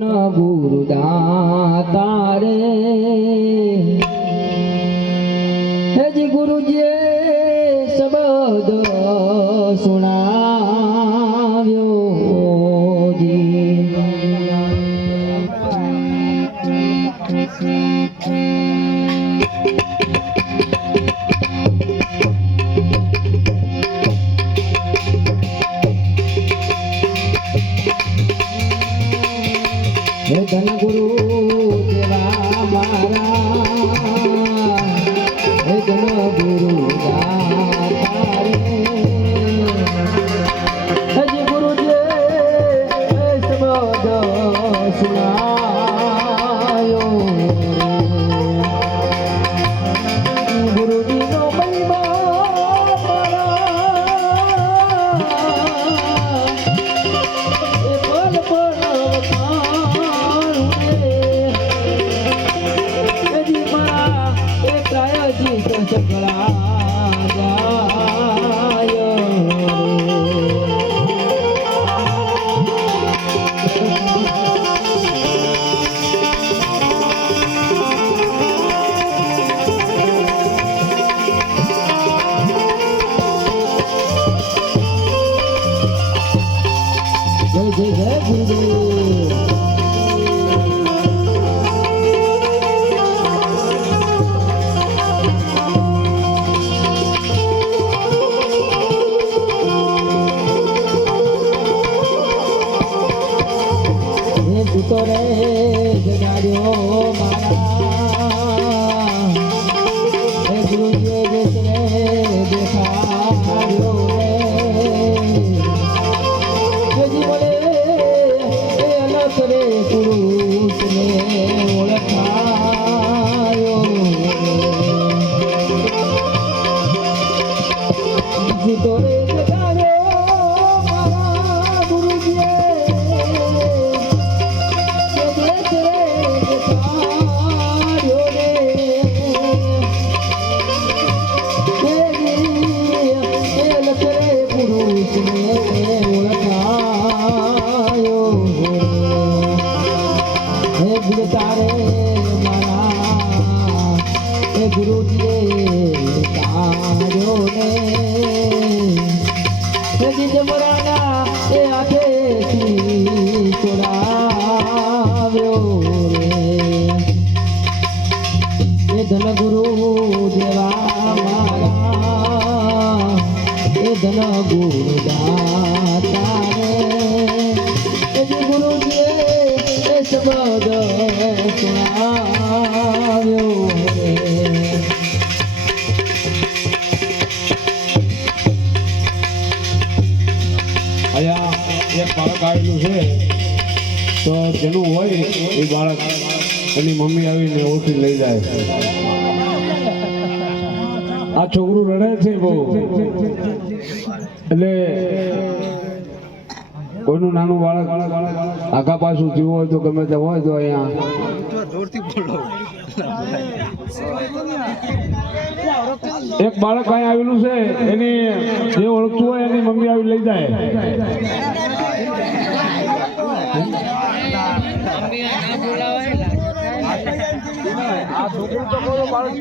गुरु दातारे हे जी गुरु जी शब्द सुनाव्यो जी हे धन गुरु देवा मारा हे धन गुरु दातारे हे जी गुरु जी शब्द सुनायो गुरु जी नो महिमा मारा ए पल पल चकला जायो जय जय जय गुरुदेव तो रे जगाड़ियो मारा हे गुरु जी रे देखाड़ियो रे हे जी बोले हे अलग रे पुरुष ने ओळखायो जी तो रे जगाड़ियो मारा गुरु जी तारे माना हे गुरु जी तारो ने हे जी जमराना हे आखे सी चोराव्यो रे हे धन गुरु देवा मारा हे धन गुरु दाता रे हे जी गुरु जी शब्द सुनाव्यो रे અહીંયા એક બાળક આવેલું છે તો જેનું હોય એ બાળક એની મમ્મી આવીને ઓળખી લઈ જાય. આ છોકરું રડે છે બહુ એટલે કોઈનું નાનું બાળક આખા પાછું જીવ હોય તો ગમે તે હોય તો અહીંયા એક બાળક અહીં આવેલું છે એની જે ઓળખતું હોય એની મમ્મી આવી લઈ જાય. આ છોકરું તો બાળક